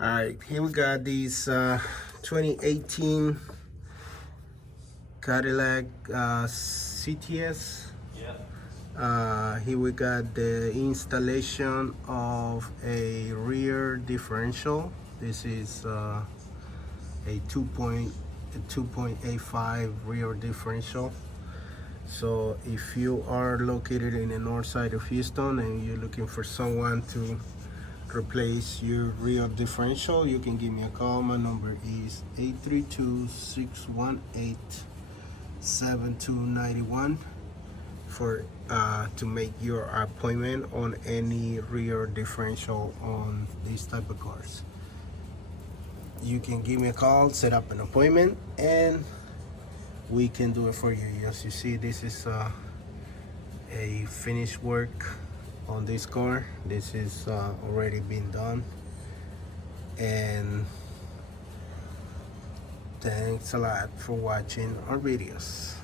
All right, here we got these 2018 Cadillac CTS. Here we got the installation of a rear differential. This is a 2.85 rear differential. So if you are located in the north side of Houston and you're looking for someone to replace your rear differential, you can give me a call. My number is 832-618-7291 for to make your appointment on any rear differential on these type of cars. You can give me a call, set up an appointment, and we can do it for you. As you see, this is a finished work on this car. This is already been done, and thanks a lot for watching our videos.